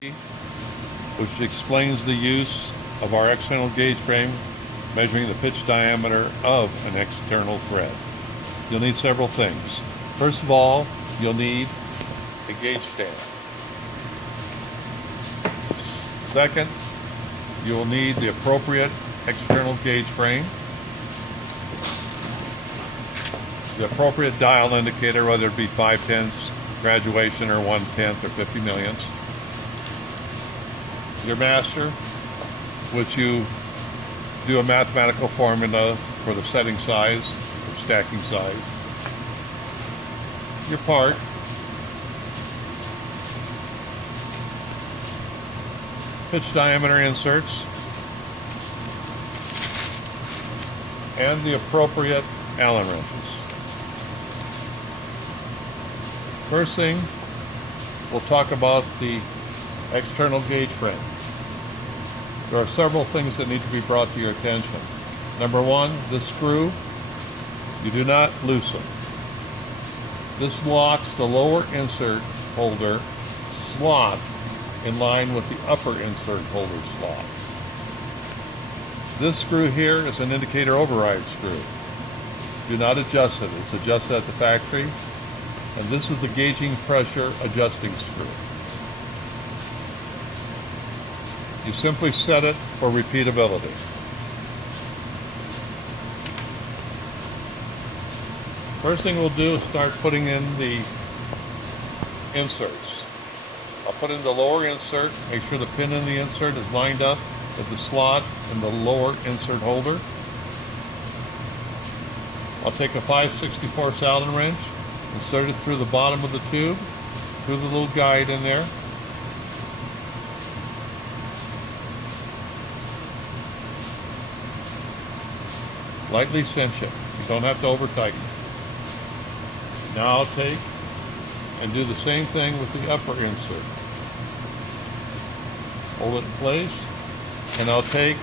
which explains the use of our external gauge frame measuring the pitch diameter of an external thread. You'll need several things. First of all, you'll need a gauge stand. Second, you will need the appropriate external gauge frame, the appropriate dial indicator, whether it be 5/10 graduation or 1/10 or 50 millionths, your master, which you do a mathematical formula for the setting size or stacking size, your part, pitch diameter inserts, and the appropriate Allen wrenches. First thing, we'll talk about the external gauge frame. There are several things that need to be brought to your attention. Number one, this screw, you do not loosen. This locks the lower insert holder slot in line with the upper insert holder slot. This screw here is an indicator override screw. Do not adjust it. It's adjusted at the factory. And this is the gauging pressure adjusting screw. You simply set it for repeatability. First thing we'll do is start putting in the inserts. I'll put in the lower insert, make sure the pin in the insert is lined up with the slot in the lower insert holder. I'll take a 5/64 Allen wrench, insert it through the bottom of the tube, through the little guide in there. Lightly cinch it. You don't have to over tighten. Now I'll take and do the same thing with the upper insert. Hold it in place, and I'll take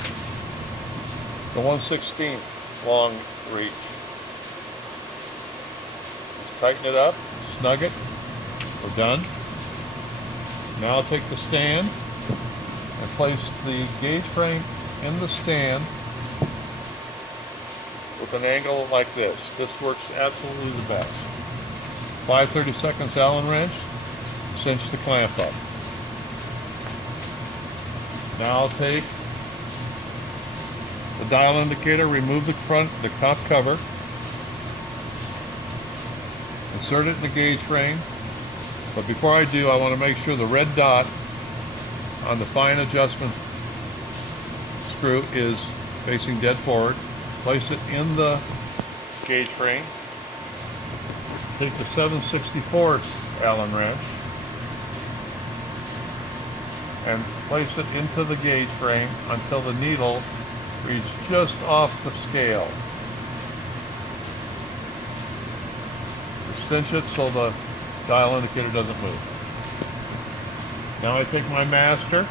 the 1/16 long reach. Just tighten it up, snug it. We're done. Now I'll take the stand and place the gauge frame in the stand with an angle like this. This works absolutely the best. 5/32 Allen wrench, cinch the clamp up. Now I'll take the dial indicator, remove the top cover, insert it in the gauge frame. But before I do, I want to make sure the red dot on the fine adjustment screw is facing dead forward. Place it in the gauge frame. Take the 7/64 Allen wrench and place it into the gauge frame until the needle reads just off the scale. Cinch it so the dial indicator doesn't move. Now I take my master,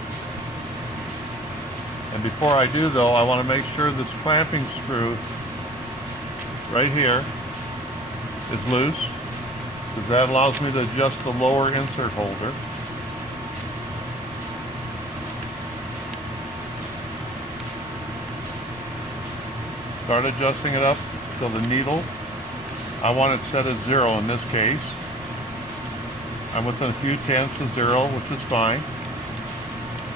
and before I do though, I want to make sure this clamping screw right here is loose, because that allows me to adjust the lower insert holder. Start adjusting it up till the needle, I want it set at 0 in this case. I'm within a few tenths of 0, which is fine.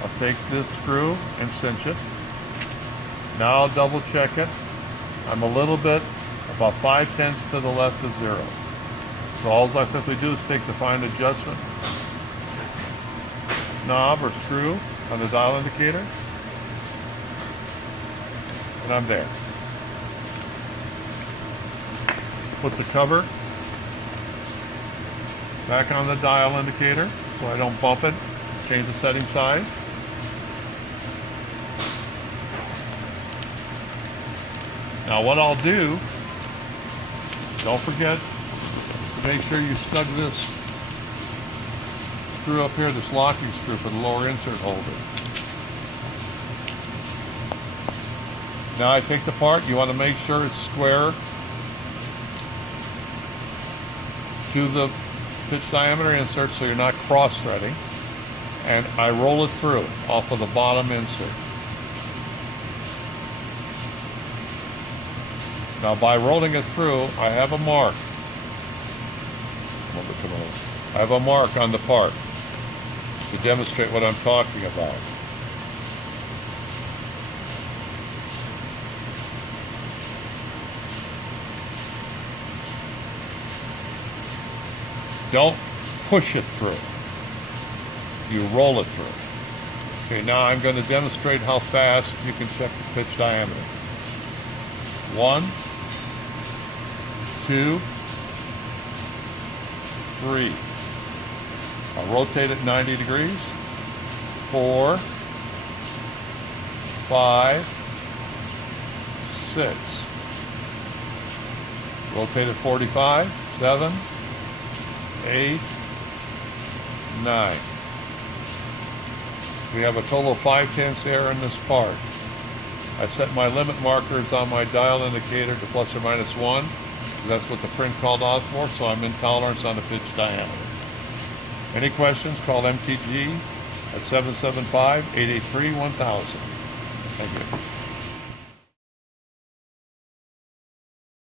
I'll take this screw and cinch it. Now I'll double check it. I'm a little bit, about 5/10 to the left of 0. So all I simply do is take the fine adjustment knob or screw on the dial indicator, and I'm there. Put the cover back on the dial indicator so I don't bump it. Change the setting size. Now what I'll do, don't forget to make sure you snug this screw up here, this locking screw for the lower insert holder. Now I take the part, you want to make sure it's square to the pitch diameter insert so you're not cross threading. and I roll it through off of the bottom insert. Now by rolling it through, I have a mark. I have a mark on the part to demonstrate what I'm talking about. Don't push it through. You roll it through. Okay, now I'm going to demonstrate how fast you can check the pitch diameter. 1, 2, 3. I'll rotate it 90 degrees. 4, 5, 6. Rotate it 45, 7, 8, 9. We have a total of 5/10 error in this part. I set my limit markers on my dial indicator to ±1. That's what the print called out for, so I'm in tolerance on the pitch diameter. Any questions, call MTG at 775-883-1000. Thank you.